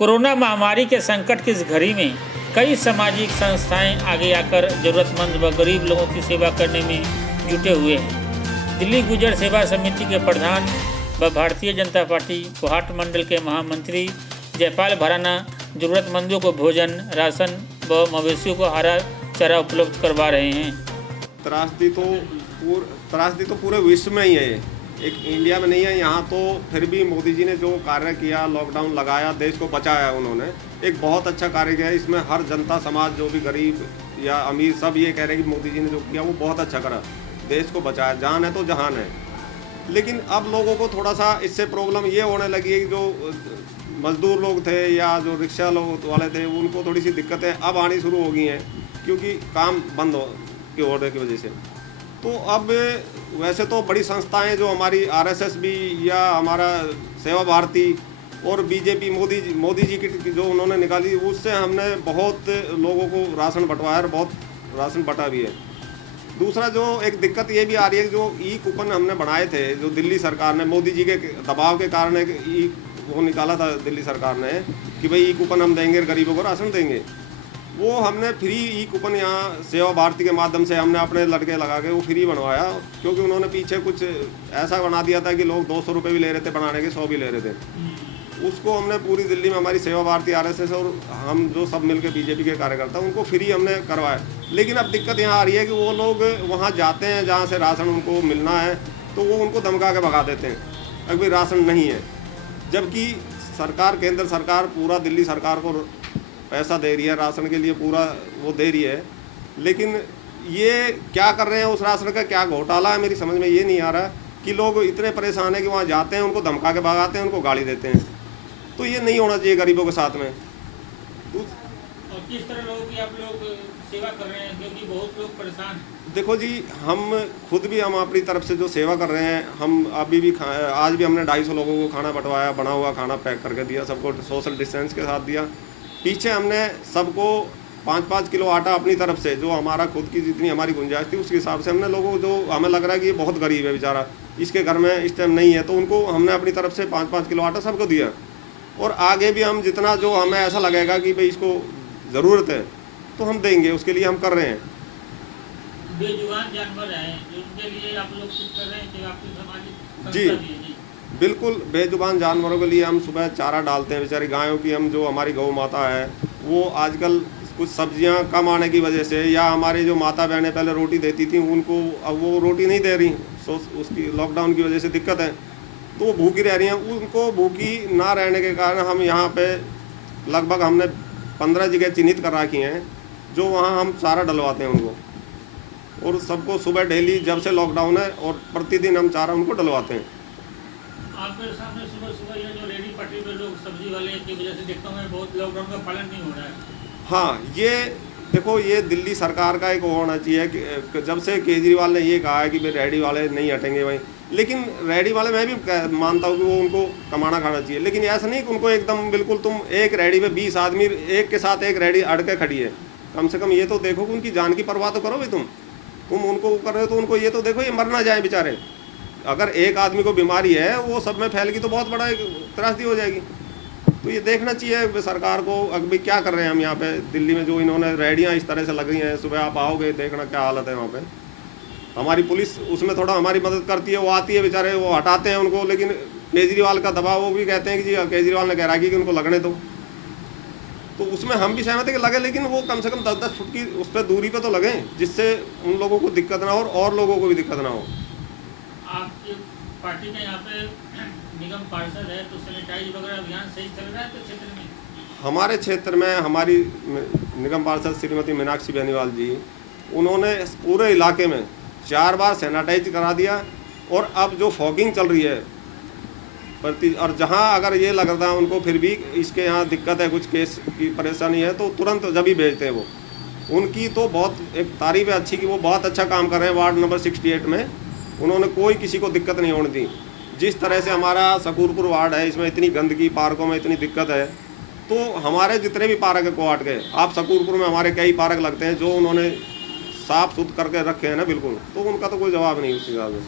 Corona महामारी के संकट की इस घड़ी में कई सामाजिक संस्थाएं आगे आकर जरूरतमंद व गरीब लोगों की सेवा करने में जुटे हुए हैं। दिल्ली गुर्जर सेवा समिति के प्रधान व भारतीय जनता पार्टी कोहाट मंडल के महामंत्री जयपाल भराना जरूरतमंदों को भोजन, राशन व मवेशियों को हरा चारा उपलब्ध करवा रहे हैं। त्रासदी तो पूरे विश्व में ही है, एक इंडिया में नहीं है। यहाँ तो फिर भी मोदी जी ने जो कार्य किया, लॉकडाउन लगाया, देश को बचाया, उन्होंने एक बहुत अच्छा कार्य किया। इसमें हर जनता समाज, जो भी गरीब या अमीर, सब ये कह रहे हैं कि मोदी जी ने जो किया वो बहुत अच्छा करा, देश को बचाया। जान है तो जहान है। लेकिन अब लोगों को थोड़ा सा इससे प्रॉब्लम ये होने लगी है कि जो मजदूर लोग थे या जो रिक्शा लोग वाले थे, उनको थोड़ी सी दिक्कतें अब आनी शुरू हो गई हैं, क्योंकि काम बंद होने की वजह से। तो अब वैसे तो बड़ी संस्थाएं जो हमारी आरएसएस भी या हमारा सेवा भारती और बीजेपी मोदी जी की जो उन्होंने निकाली, उससे हमने बहुत लोगों को राशन बंटवाया और बहुत राशन बंटा भी है। दूसरा जो एक दिक्कत ये भी आ रही है कि जो ई कूपन हमने बनाए थे, जो दिल्ली सरकार ने मोदी जी के दबाव के कारण एक वो निकाला था दिल्ली सरकार ने कि भाई ई कूपन हम देंगे, गरीबों को राशन देंगे, वो हमने फ्री ई कूपन यहाँ सेवा भारती के माध्यम से हमने अपने लड़के लगा के वो फ्री बनवाया। क्योंकि उन्होंने पीछे कुछ ऐसा बना दिया था कि लोग 200 रुपये भी ले रहे थे बनाने के, 100 भी ले रहे थे। उसको हमने पूरी दिल्ली में हमारी सेवा भारती आरएसएस और हम जो सब मिलकर बीजेपी के कार्यकर्ता उनको फ्री हमने करवाया। लेकिन अब दिक्कत यहाँ आ रही है कि वो लोग वहाँ जाते हैं जहाँ से राशन उनको मिलना है, तो वो उनको धमका के भगा देते हैं अभी राशन नहीं है। जबकि सरकार, केंद्र सरकार पूरा दिल्ली सरकार को पैसा दे रही है राशन के लिए, पूरा वो दे रही है। लेकिन ये क्या कर रहे हैं, उस राशन का क्या घोटाला है, मेरी समझ में ये नहीं आ रहा कि लोग इतने परेशान हैं कि वहाँ जाते हैं, उनको धमका के भगाते हैं, उनको गाली देते हैं। तो ये नहीं होना चाहिए गरीबों के साथ में। और किस तरह लोगों की आप लोग सेवा कर रहे हैं, क्योंकि बहुत लोग परेशान। देखो जी, हम खुद भी हम अपनी तरफ से जो सेवा कर रहे हैं, हम अभी भी आज भी हमने 250 लोगों को खाना बंटवाया, बना हुआ खाना पैक करके दिया, सबको सोशल डिस्टेंस के साथ दिया। पीछे हमने सबको 5-5 किलो आटा अपनी तरफ से, जो हमारा खुद की जितनी हमारी गुंजाइश थी उसके हिसाब से हमने लोगों को, जो हमें लग रहा है कि ये बहुत गरीब है बेचारा, इसके घर में इस टाइम नहीं है, तो उनको हमने अपनी तरफ से 5-5 किलो आटा सबको दिया। और आगे भी हम जितना जो हमें ऐसा लगेगा कि भाई इसको ज़रूरत है तो हम देंगे, उसके लिए हम कर रहे हैं। बेजुबान जानवर हैं, उनके लिए आप लोग कुछ कर रहे हैं कि आपकी सामाजिक जी बिल्कुल, बेजुबान जानवरों के लिए हम सुबह चारा डालते हैं। बेचारी गायों की, हम जो हमारी गौ माता है वो आजकल कुछ सब्जियां कम आने की वजह से, या हमारी जो माता बहनें पहले रोटी देती थी उनको अब वो रोटी नहीं दे रही, उसकी लॉकडाउन की वजह से दिक्कत है, तो वो भूखी रह रही हैं। उनको भूखी ना रहने के कारण हम यहाँ पे लगभग हमने 15 जगह चिन्हित कर रखी हैं, जो वहाँ हम चारा डलवाते हैं उनको। और सबको सुबह डेली, जब से लॉकडाउन है, और प्रतिदिन हम चारा उनको डलवाते हैं। आपके सामने सुबह ये जो रेडी पटरी पे लोग सब्जी वाले की वजह से देखता हूँ बहुत लॉकडाउन का पालन नहीं हो रहा है। हाँ, ये देखो, ये दिल्ली सरकार का एक होना चाहिए कि जब से केजरीवाल ने ये कहा है कि भाई रेडी वाले नहीं हटेंगे भाई, लेकिन रेडी वाले मैं भी मानता हूँ कि वो उनको कमाना खाना चाहिए, लेकिन ऐसा नहीं कि उनको एकदम बिल्कुल तुम एक रेडी पे 20 आदमी एक के साथ एक रेडी अड़ के खड़ी है। कम से कम ये तो देखो कि उनकी जान की परवाह तो करो भाई। तुम उनको कर रहे हो तो उनको ये तो देखो, ये मर ना जाए बेचारे। अगर एक आदमी को बीमारी है, वो सब में फैल गई तो बहुत बड़ा एक त्रासदी हो जाएगी। तो ये देखना चाहिए सरकार को, अभी क्या कर रहे हैं हम यहाँ पे दिल्ली में, जो इन्होंने रेडियाँ इस तरह से लग रही हैं। सुबह आप आओगे, देखना क्या हालत है वहाँ पे। हमारी पुलिस उसमें थोड़ा हमारी मदद करती है, वो आती है, बेचारे वो हटाते हैं उनको। लेकिन केजरीवाल का दबाव, वो भी कहते हैं कि जी केजरीवाल ने कह रहा है कि उनको लगने दो, तो उसमें हम भी सहमत है कि लगे, लेकिन वो कम से कम 10-10 फुट की उस पर दूरी पर तो लगें, जिससे उन लोगों को दिक्कत ना हो और लोगों को भी दिक्कत ना हो। आपकी पार्टी के यहाँ पे निगम पार्षद है, तो सैनिटाइज वगैरह अभियान सही चल रहा है तो क्षेत्र में? हमारे क्षेत्र में हमारी निगम पार्षद श्रीमती मीनाक्षी बेनीवाल जी, उन्होंने पूरे इलाके में 4 बार सैनिटाइज करा दिया। और अब जो फॉगिंग चल रही है और जहां अगर ये लग रहा है उनको फिर भी इसके यहाँ दिक्कत है, कुछ केस की परेशानी है, तो तुरंत जब ही भेजते हैं वो। उनकी तो बहुत एक तारीफ है अच्छी कि वो बहुत अच्छा काम कर रहे हैं। वार्ड नंबर 68 में उन्होंने कोई किसी को दिक्कत नहीं होने दी। जिस तरह से हमारा सकूरपुर वार्ड है, इसमें इतनी गंदगी, पार्कों में इतनी दिक्कत है, तो हमारे जितने भी पार्क है कोहाट के, आप सकूरपुर में हमारे कई पार्क लगते हैं जो उन्होंने साफ सुथ करके रखे हैं ना बिल्कुल, तो उनका तो कोई जवाब नहीं उस हिसाब से।